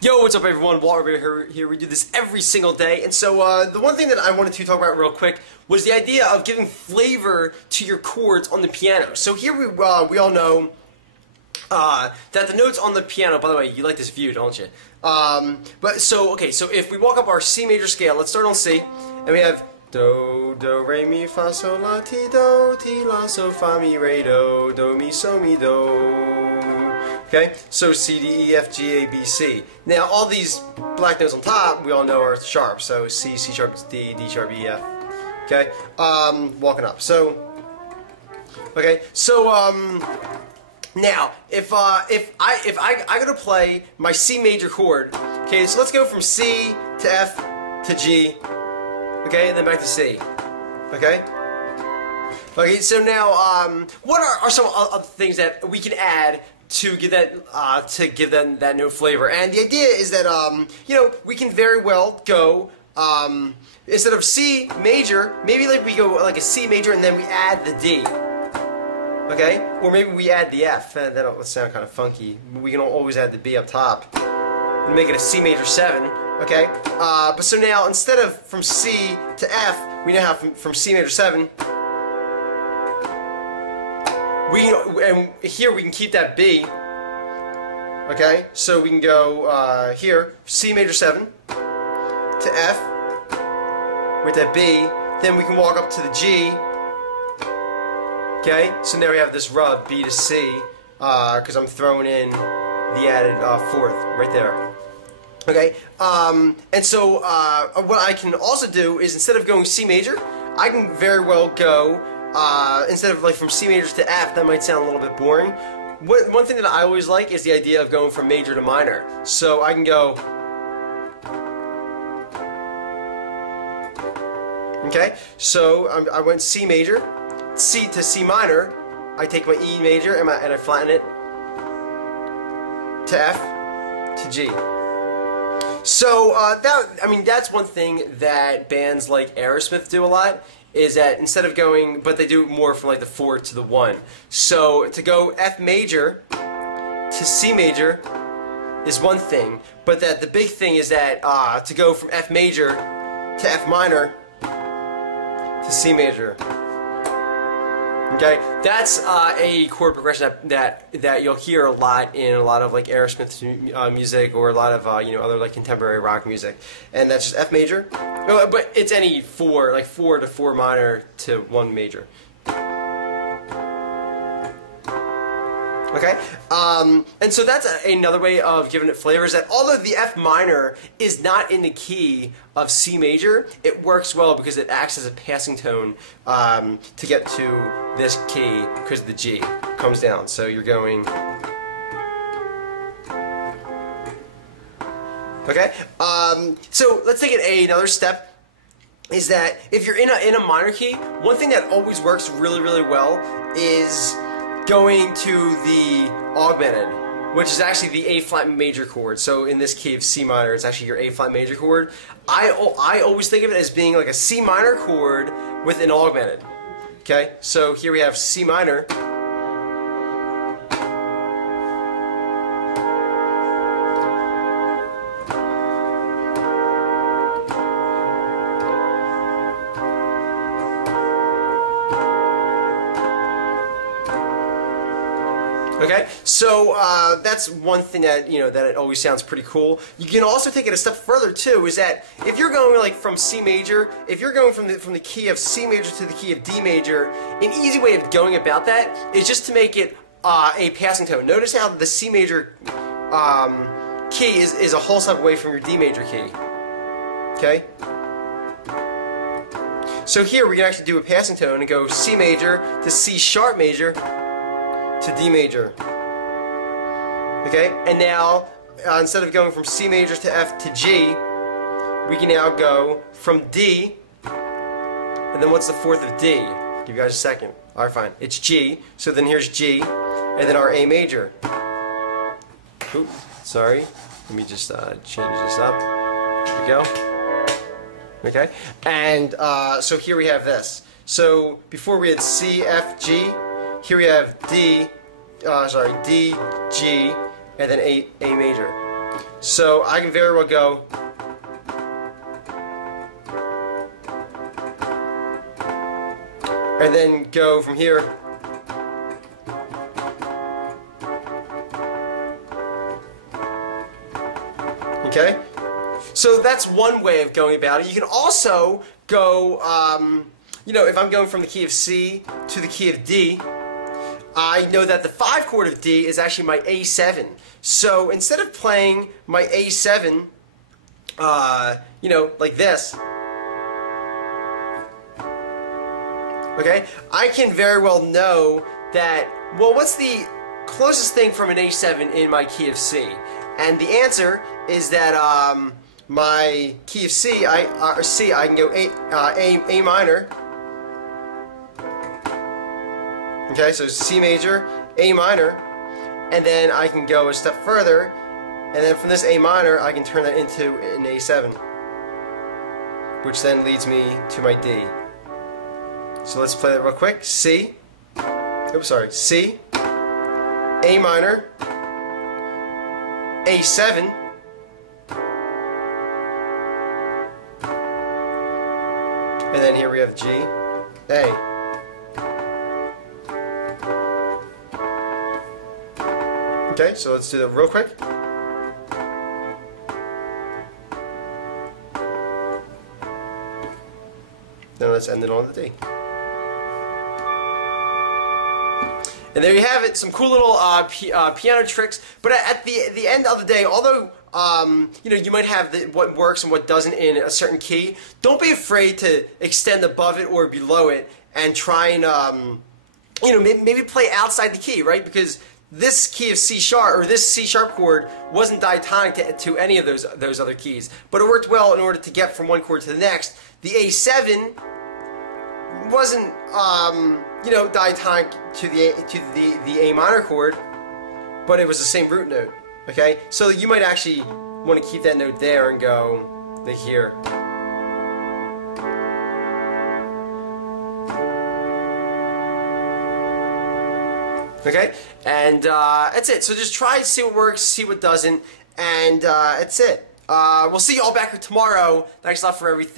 Yo, what's up everyone? Walter here. We do this every single day. And so the one thing that I wanted to talk about real quick was the idea of giving flavor to your chords on the piano. So here we all know that the notes on the piano, by the way, you like this view, don't you? So if we walk up our C major scale, let's start on C, and we have do, do, re, mi, fa, sol, la, ti, do, ti, la, so, fa, mi, re, do, mi, so, mi, do. Okay, so C, D, E, F, G, A, B, C. Now all these black notes on top, we all know are sharp. So C, C sharp, D, D sharp, E, F. Okay, walking up. So, okay, so now if I go to play my C major chord, okay, so let's go from C to F to G, okay, and then back to C, okay. Okay, so now what are some other things that we can add to give that that note flavor? And the idea is that you know, we can very well go instead of C major, maybe like we go like a C major and then we add the D, okay, or maybe we add the F. That'll sound kind of funky. We can always add the B up top and make it a C major 7, okay. But so now instead of from C to F, we now have from C major 7. And here we can keep that B, okay, so we can go here, C major 7 to F with that B, then we can walk up to the G, okay, so now we have this rub, B to C, because I'm throwing in the added 4th right there, okay, and so what I can also do is instead of going C major, I can very well go instead of like from C major to F. That might sound a little bit boring. One thing that I always like is the idea of going from major to minor. So I can go, okay, so I went C major, C to C minor, I take my E major and I flatten it to F to G. So that's one thing that bands like Aerosmith do a lot, is that instead of going, but they do more from like the 4 to the 1. So to go F major to C major is one thing, but that the big thing is that to go from F major to F minor to C major. Okay, that's a chord progression that you'll hear a lot in a lot of like Aerosmith music or a lot of you know, other like contemporary rock music, and that's just F major. But it's any 4, like 4 to 4 minor to 1 major. Okay, and so that's another way of giving it flavor, is that although the F minor is not in the key of C major, it works well because it acts as a passing tone to get to this key, because the G comes down. So you're going, okay, so let's take it another step, is that if you're in a minor key, one thing that always works really, really well is going to the augmented, which is actually the A flat major chord. So in this key of C minor, it's actually your A flat major chord. I always think of it as being like a C minor chord with an augmented. Okay, so here we have C minor. Okay, so that's one thing that, you know, that it always sounds pretty cool. You can also take it a step further too, is that if you're going like from C major, if you're going from the key of C major to the key of D major, an easy way of going about that is just to make it a passing tone. Notice how the C major key is a whole step away from your D major key. Okay? So here we can actually do a passing tone and go C major to C sharp major to D major. Okay, and now instead of going from C major to F to G, we can now go from D, and then what's the 4th of D? Give you guys a second. Alright, fine. It's G, so then here's G, and then our A major. Oop, sorry. Let me just change this up. There we go. Okay, and so here we have this. So before we had C, F, G, here we have D, D, G, and then A major. So I can very well go and then go from here okay? So that's one way of going about it. You can also go, you know, if I'm going from the key of C to the key of D, I know that the 5 chord of D is actually my A7. So instead of playing my A7, you know, like this, okay, I can very well know that, well, what's the closest thing from an A7 in my key of C? And the answer is that my key of C, I can go A minor. Okay, so C major, A minor, and then I can go a step further, and then from this A minor, I can turn that into an A7, which then leads me to my D. So let's play that real quick. C, oops, sorry, C, A minor, A7, and then here we have G, A. Okay, so let's do that real quick. Then let's end it on the D. And there you have it, some cool little piano tricks. But at the end of the day, although you know, you might have what works and what doesn't in a certain key, don't be afraid to extend above it or below it and try and you know, maybe play outside the key, right? Because this key of C sharp, or this C sharp chord, wasn't diatonic to any of those other keys, but it worked well in order to get from one chord to the next. The A7 wasn't, you know, diatonic to the A minor chord, but it was the same root note. Okay, so you might actually want to keep that note there and go like here. Okay, and that's it. So just try to see what works, see what doesn't, and that's it. We'll see you all back here tomorrow. Thanks a lot for everything.